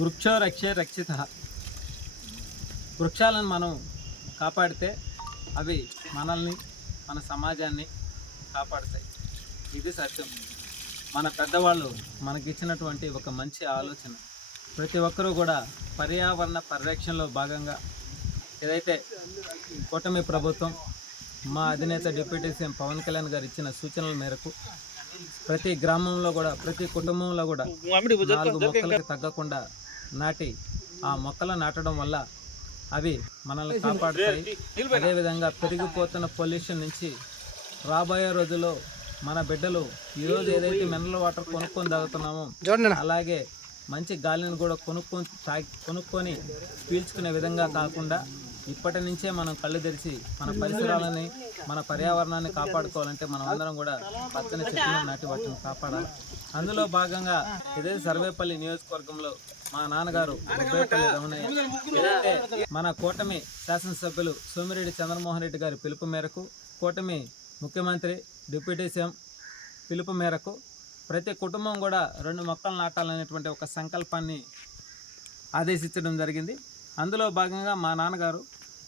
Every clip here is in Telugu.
వృక్షో రక్షే రక్షిత. వృక్షాలను మనం కాపాడితే అవి మనల్ని, మన సమాజాన్ని కాపాడుతాయి. ఇది సత్యం. మన పెద్దవాళ్ళు మనకిచ్చినటువంటి ఒక మంచి ఆలోచన. ప్రతి ఒక్కరూ కూడా పర్యావరణ పరిరక్షణలో భాగంగా ఏదైతే కూటమి ప్రభుత్వం, మా అధినేత డిప్యూటీ సీఎం పవన్ కళ్యాణ్ గారు ఇచ్చిన సూచనల మేరకు ప్రతి గ్రామంలో కూడా, ప్రతి కుటుంబంలో కూడా 4 మొక్కలకి తగ్గకుండా నాటి ఆ మొక్కలు నాటడం వల్ల అవి మనల్ని కాపాడుతాయి. అదేవిధంగా పెరిగిపోతున్న పొల్యూషన్ నుంచి రాబోయే రోజుల్లో మన బిడ్డలు ఈరోజు ఏదైతే మినరల్ వాటర్ కొనుక్కొని తాగుతున్నామో అలాగే మంచి గాలిని కూడా కొనుక్కొని పీల్చుకునే విధంగా కాకుండా ఇప్పటి నుంచే మనం కళ్ళు తెరిచి మన పరిసరాలని, మన పర్యావరణాన్ని కాపాడుకోవాలంటే మనం అందరం కూడా పచ్చని చెట్లను నాటి వాటిని కాపాడాలి. అందులో భాగంగా ఇదే సర్వేపల్లి నియోజకవర్గంలో మా నాన్నగారు బొబ్బేపల్లి రమణయ్య ఏదైతే మన కూటమి శాసనసభ్యులు సోమిరెడ్డి చంద్రమోహన్ రెడ్డి గారి పిలుపు మేరకు, కూటమి ముఖ్యమంత్రి డిప్యూటీ సీఎం పిలుపు మేరకు ప్రతి కుటుంబం కూడా 2 మొక్కలు నాటాలనేటువంటి ఒక సంకల్పాన్ని ఆదేశించడం జరిగింది. అందులో భాగంగా మా నాన్నగారు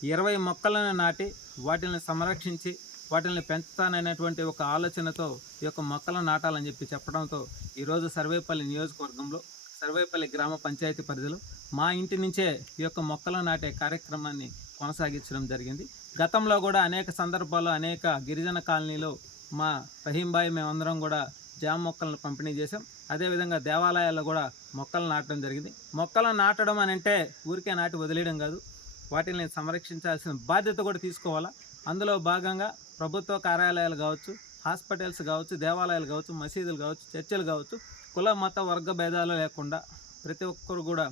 20 మొక్కలను నాటి వాటిని సంరక్షించి వాటిని పెంచుతాననేటువంటి ఒక ఆలోచనతో ఈ యొక్క మొక్కలను నాటాలని చెప్పడంతో ఈరోజు సర్వేపల్లి నియోజకవర్గంలో సర్వేపల్లి గ్రామ పంచాయతీ పరిధిలో మా ఇంటి నుంచే ఈ యొక్క మొక్కలు నాటే కార్యక్రమాన్ని కొనసాగించడం జరిగింది. గతంలో కూడా అనేక సందర్భాల్లో అనేక గిరిజన కాలనీలో మా రహీంబాయి మేమందరం కూడా జామ మొక్కలను పంపిణీ చేసాం. అదేవిధంగా దేవాలయాల్లో కూడా మొక్కలు నాటడం జరిగింది. మొక్కలు నాటడం అని అంటే ఊరికే నాటి వదిలేయడం కాదు, వాటిని సంరక్షించాల్సిన బాధ్యత కూడా తీసుకోవాలా. అందులో భాగంగా ప్రభుత్వ కార్యాలయాలు కావచ్చు, హాస్పిటల్స్ కావచ్చు, దేవాలయాలు కావచ్చు, మసీదులు కావచ్చు, చర్చిలు కావచ్చు, కుల మత వర్గ భేదాలు లేకుండా ప్రతి ఒక్కరు కూడా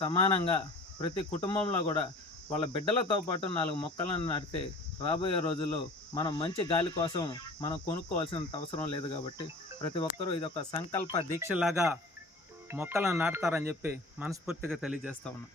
సమానంగా ప్రతి కుటుంబంలో కూడా వాళ్ళ బిడ్డలతో పాటు 4 మొక్కలను నాటితే రాబోయే రోజుల్లో మనం మంచి గాలి కోసం మనం కొనుక్కోవాల్సినంత అవసరం లేదు. కాబట్టి ప్రతి ఒక్కరూ ఇదొక సంకల్ప దీక్షలాగా మొక్కలను నాటుతారని చెప్పి మనస్ఫూర్తిగా తెలియజేస్తా ఉన్నాం.